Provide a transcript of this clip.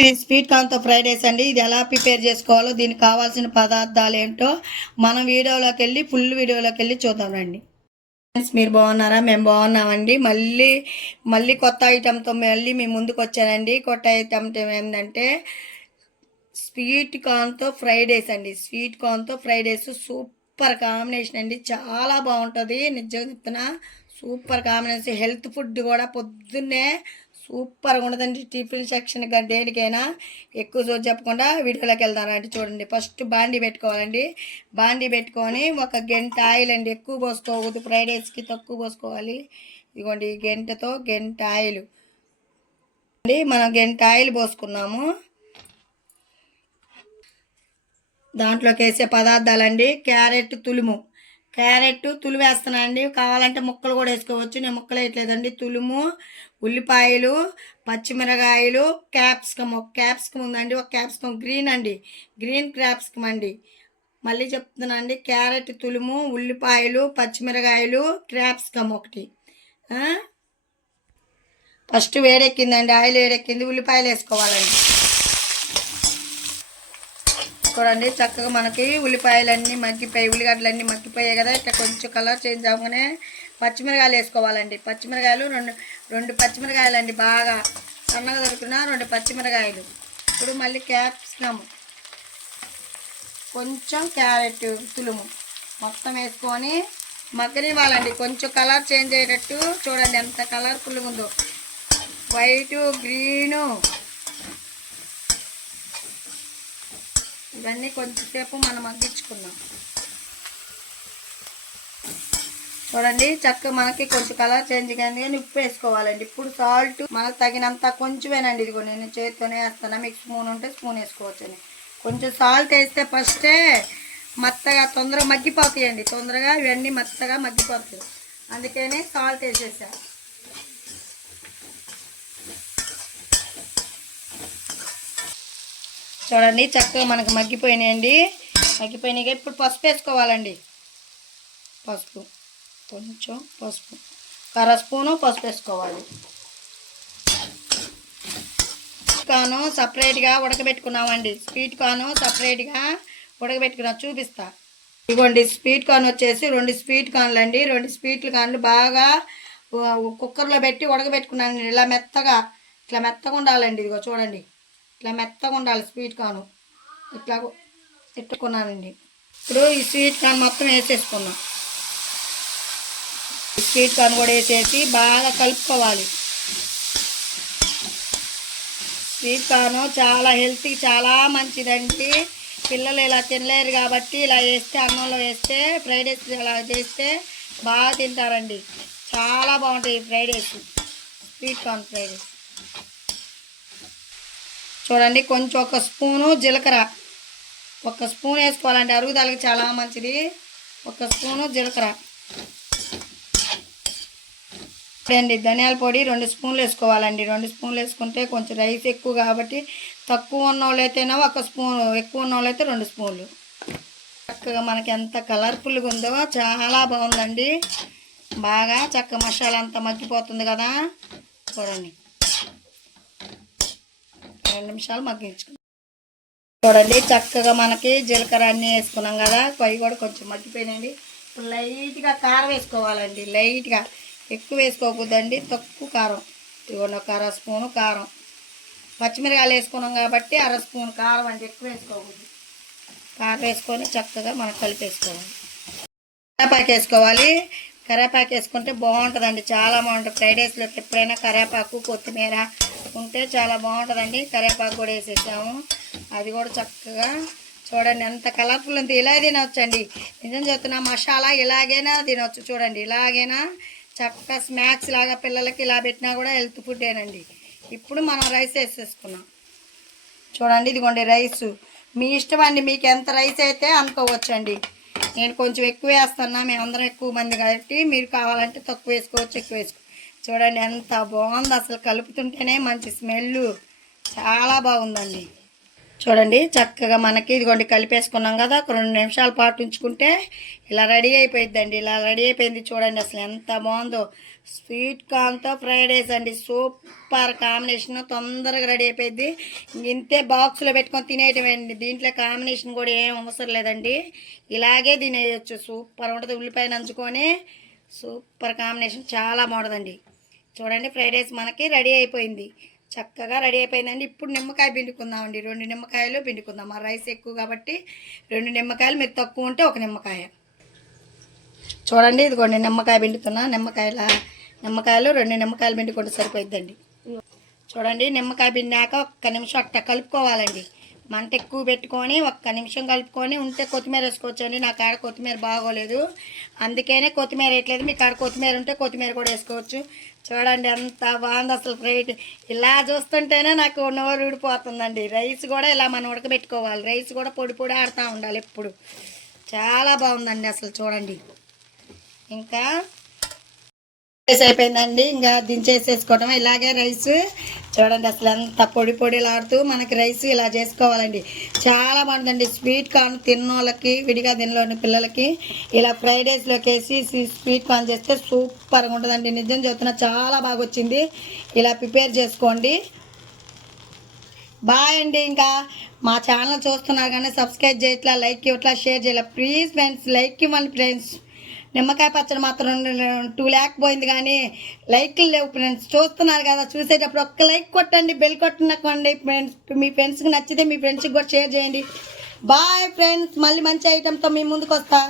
ఇది స్వీట్ కార్న్తో fried rice అండి. ఇది ఎలా ప్రిపేర్ చేసుకోవాలో దీనికి కావాల్సిన పదార్థాలు ఏంటో మనం వీడియోలోకి వెళ్ళి ఫుల్ వీడియోలోకి వెళ్ళి చూద్దాం రండి. ఫ్రెండ్స్ మీరు బాగున్నారా? మేము బాగున్నామండి. మళ్ళీ మళ్ళీ కొత్త ఐటెంతో మళ్ళీ మీ ముందుకు వచ్చానండి. కొత్త ఐటెం ఏంటంటే స్వీట్ కార్న్తో ఫ్రైడ్ రైస్ అండి. స్వీట్ కార్న్తో ఫ్రైడ్ రైస్ సూపర్ కాంబినేషన్ అండి. చాలా బాగుంటుంది. నిజంగా చెప్తున్నా సూపర్ కాంబినేషన్. హెల్త్ ఫుడ్ కూడా పొద్దున్నే సూపర్గా ఉండదండి టిఫిన్ సెక్షన్ దేనికైనా ఎక్కువ చోటు చెప్పకుండా వీడియోలోకి వెళ్తారండి చూడండి. ఫస్ట్ బాండీ పెట్టుకోవాలండి. బాండీ పెట్టుకొని ఒక గంట ఆయిల్ అండి ఎక్కువ పోసుకోవద్దు ఫ్రైడ్ రైస్కి తక్కువ పోసుకోవాలి. ఇదిగోండి ఈ గంటతో గంట ఆయిల్. అండి మనం గంట ఆయిల్ పోసుకున్నాము. దాంట్లోకి వేసే పదార్థాలండి. క్యారెట్ తులుము. క్యారెట్ తులు వేస్తున్నానండి కావాలంటే ముక్కలు కూడా వేసుకోవచ్చు. నేను ముక్కలు వేయట్లేదండి. తులుము ఉల్లిపాయలు పచ్చిమిరకాయలు క్యాప్సికమ్. ఒక క్యాప్సికమ్ ఉందండి. ఒక క్యాప్సికమ్ గ్రీన్ అండి. గ్రీన్ క్యాప్సికమ్ అండి. మళ్ళీ చెప్తున్నా అండి. క్యారెట్ తులుము ఉల్లిపాయలు పచ్చిమిరకాయలు క్యాప్సికమ్ ఒకటి. ఫస్ట్ వేడెక్కిందండి. ఆయిల్ వేడెక్కింది. ఉల్లిపాయలు వేసుకోవాలండి. చూడండి చక్కగా మనకి ఉల్లిపాయలన్నీ మగ్గిపోయి ఉల్లిగడ్డలన్నీ మగ్గిపోయాయి కదా. ఇట్లా కొంచెం కలర్ చేంజ్ అవ్వగానే పచ్చిమిరకాయలు వేసుకోవాలండి. పచ్చిమిరకాయలు రెండు రెండు పచ్చిమిరకాయలు అండి బాగా. సన్నగా దొరుకుతున్న రెండు పచ్చిమిరకాయలు ఇప్పుడు మళ్ళీ క్యాప్సికమ్. కొంచెం క్యారెట్ తులుము మొత్తం వేసుకొని మగ్గనివ్వాలండి. కొంచెం కలర్ చేంజ్ అయ్యేటట్టు చూడండి ఎంత కలర్ఫుల్గా ఉందో. White green. ఇవన్నీ కొంచెంసేపు మనం మగ్గించుకుందాం. చూడండి చక్క మనకి కొంచెం కలర్ చేంజ్ కానీ ఉప్పు వేసుకోవాలండి. ఇప్పుడు సాల్ట్ మనకు తగినంత కొంచెమేనండి. ఇదిగో నేను చేతితోనే వేస్తాను మీకు స్పూన్ ఉంటే స్పూన్ వేసుకోవచ్చని కొంచెం సాల్ట్ వేస్తే ఫస్టే మెత్తగా తొందరగా మగ్గిపోతాయండి. తొందరగా ఇవన్నీ మెత్తగా మగ్గిపోతాయి. అందుకనే సాల్ట్ వేసేసాను చూడండి చక్కగా మనకు మగ్గిపోయినాయండి. మగ్గిపోయినాయి ఇప్పుడు పసుపు వేసుకోవాలండి. పసుపు కొంచెం పసుపు. కర స్పూను పసుపు వేసుకోవాలి. కాను సపరేట్గా ఉడకబెట్టుకున్నామండి. స్వీట్ కాను సపరేట్గా ఉడకబెట్టుకున్నా చూపిస్తా. ఇదిగోండి స్వీట్ కార్న్ వచ్చేసి రెండు స్వీట్ కార్న్లు అండి రెండు స్వీట్లు కార్న్లు బాగా కుక్కర్లో పెట్టి ఉడకబెట్టుకున్నాను ఇలా మెత్తగా ఇట్లా మెత్తగా ఉండాలండి. ఇదిగో చూడండి. ఇట్లా మెత్తగా ఉండాలి స్వీట్ కార్న్ ఇట్లా పెట్టుకున్నానండి ఇప్పుడు ఈ స్వీట్ కార్న్ మొత్తం వేసేసుకున్నాం. స్వీట్ కార్న్ కూడా వేసేసి బాగా కలుపుకోవాలి. స్వీట్ కార్న్ చాలా హెల్త్కి చాలా మంచిదండి. పిల్లలు ఇలా తినలేరు కాబట్టి ఇలా వేస్తే అన్నంలో వేస్తే ఫ్రైడ్ రైస్ ఇలా చేస్తే బాగా తింటారండి. చాలా బాగుంటాయి fried rice sweet corn fried rice. చూడండి కొంచెం ఒక స్పూను జీలకర్ర. ఒక స్పూన్ వేసుకోవాలండి అరుగుదలకి చాలా మంచిది. ఒక స్పూను జీలకర్ర. అండి ధనియాల పొడి రెండు స్పూన్లు వేసుకోవాలండి. రెండు స్పూన్లు వేసుకుంటే కొంచెం రైస్ ఎక్కువ కాబట్టి తక్కువ ఉన్న వాళ్ళు ఒక స్పూన్ ఎక్కువ ఉన్న వాళ్ళైతే రెండు స్పూన్లు. చక్కగా మనకి ఎంత కలర్ఫుల్గా ఉందో చాలా బాగుందండి. బాగా చక్క మసాలా అంతా మగ్గిపోతుంది కదా. చూడండి. రెండు నిమిషాలు మగ్గించుకుందాం చూడండి చక్కగా మనకి జీలకర్ర అన్నీ వేసుకున్నాం కదా. అవి కూడా కొంచెం మగ్గిపోయినాయండి. ఇప్పుడు లైట్గా కారం వేసుకోవాలండి లైట్గా. ఎక్కువ వేసుకోకూడదండి తక్కువ కారం. ఇదిగోండి ఒక అర స్పూను కారం. పచ్చిమిరకాయలు వేసుకున్నాం కాబట్టి అర స్పూన్ కారం అండి ఎక్కువ వేసుకోకూడదు. కారం వేసుకొని చక్కగా మనం కలిపేసుకోవాలి. కరేపాకు వేసుకోవాలి. కరేపాకు వేసుకుంటే బాగుంటుందండి చాలా బాగుంటుంది. ఫ్రైడ్ రైస్లోకి ఎప్పుడైనా కరేపాకు కొత్తిమీర ఉంటే చాలా బాగుంటుందండి. కరేపాకు కూడా వేసేసాము. అది కూడా చక్కగా చూడండి ఎంత కలర్ఫుల్ ఉంది ఇలా తినవచ్చండి నిజం చెప్తున్నా మసాలా ఇలాగైనా తినవచ్చు చూడండి. ఇలాగైనా చక్కగా స్నాక్స్ లాగా పిల్లలకి ఇలా పెట్టినా కూడా హెల్త్ ఫుడ్డేనండి ఇప్పుడు మనం రైస్ వేసేసుకున్నాం. చూడండి ఇదిగోండి రైస్. మీ ఇష్టం అండి మీకు ఎంత రైస్ అయితే అనుకోవచ్చండి. నేను కొంచెం ఎక్కువ వేస్తున్నా మేమందరం ఎక్కువ మంది కాబట్టి మీరు కావాలంటే తక్కువ వేసుకోవచ్చు ఎక్కువ వేసుకో. చూడండి ఎంత బాగుంది అసలు కలుపుతుంటేనే మంచి స్మెల్ చాలా బాగుందండి. చూడండి చక్కగా మనకి ఇదిగోండి కలిపేసుకున్నాం కదా ఒక రెండు నిమిషాల పాటు ఉంచుకుంటే ఇలా రెడీ అయిపోయిద్దండి ఇలా రెడీ అయిపోయింది చూడండి అసలు ఎంత బాగుందో. స్వీట్ కార్న్తో ఫ్రైడ్ రైస్ అండి. Super combination. తొందరగా రెడీ అయిపోయింది. ఇంతే బాక్స్లో పెట్టుకొని తినేయటమేండి దీంట్లో కాంబినేషన్ కూడా ఏం అవసరం లేదండి. ఇలాగే తినేయచ్చు. సూపర్ ఉంటుంది. ఉల్లిపాయ నంచుకొని సూపర్ కాంబినేషన్. చాలా బాగుంటుందండి. చూడండి ఫ్రైడ్ రైస్ మనకి రెడీ అయిపోయింది. చక్కగా రెడీ అయిపోయిందండి. ఇప్పుడు నిమ్మకాయ పిండుకుందామండి. రెండు నిమ్మకాయలు పిండుకుందాం. మా రైస్ ఎక్కువ కాబట్టి రెండు నిమ్మకాయలు. మీరు తక్కువ ఉంటే ఒక నిమ్మకాయ. చూడండి ఇదిగోండి నిమ్మకాయ పిండుతున్నా. నిమ్మకాయల నిమ్మకాయలు రెండు నిమ్మకాయలు పిండుకుంటే సరిపోయిద్దండి. చూడండి నిమ్మకాయ పిండాక ఒక్క నిమిషం అట్ట కలుపుకోవాలండి. మంట ఎక్కువ పెట్టుకొని ఒక్క నిమిషం కలుపుకొని ఉంటే కొత్తిమీర వేసుకోవచ్చండి. నా కాడ కొత్తిమీర బాగోలేదు. అందుకనే కొత్తిమీర వేయట్లేదు. మీ కాడ కొత్తిమీర ఉంటే కొత్తిమీర కూడా వేసుకోవచ్చు. చూడండి ఎంత బాగుంది అసలు ఫ్రైట్ ఇలా చూస్తుంటేనే నాకు నోరు ఊడిపోతుందండి. రైస్ కూడా ఇలా మనం ఉడకబెట్టుకోవాలి. రైస్ కూడా పొడి పొడి ఆడుతూ ఉండాలి ఎప్పుడు. చాలా బాగుందండి అసలు చూడండి. ఇంకా రైస్ అయిపోయిందండి ఇంకా దించేసేసుకోవటం. ఇలాగే రైస్ చూడండి అసలు అంత పొడి పొడిలాడుతూ మనకి రైస్ ఇలా చేసుకోవాలండి. చాలా బాగుంటుందండి స్వీట్ కార్న్ తిన్నోళ్ళకి విడిగా తినలోని పిల్లలకి ఇలా ఫ్రైడ్ రైస్లోకి వేసి స్వీట్ కార్న్ చేస్తే సూపర్గా ఉంటుందండి. నిజం చెప్తున్నా చాలా బాగా వచ్చింది ఇలా ప్రిపేర్ చేసుకోండి. బాయ్ అండి ఇంకా. మా ఛానల్ చూస్తున్నారు కానీ సబ్స్క్రైబ్ చేయట్లా లైక్ ఇవ్వట్లా షేర్ చేయట్లా. ప్లీజ్ ఫ్రెండ్స్ లైక్ ఇవ్వండి ఫ్రెండ్స్. నిమ్మకాయ పచ్చడి మాత్రం టూ ల్యాక్ పోయింది కానీ లైక్లు లేవు ఫ్రెండ్స్ చూస్తున్నారు కదా చూసేటప్పుడు ఒక్క లైక్ కొట్టండి బెల్ కొట్టండి ఫ్రెండ్స్ మీ ఫ్రెండ్స్కి నచ్చితే మీ ఫ్రెండ్స్కి కూడా షేర్ చేయండి. బాయ్ ఫ్రెండ్స్ మళ్ళీ మంచి ఐటెంతో మీ ముందుకు వస్తా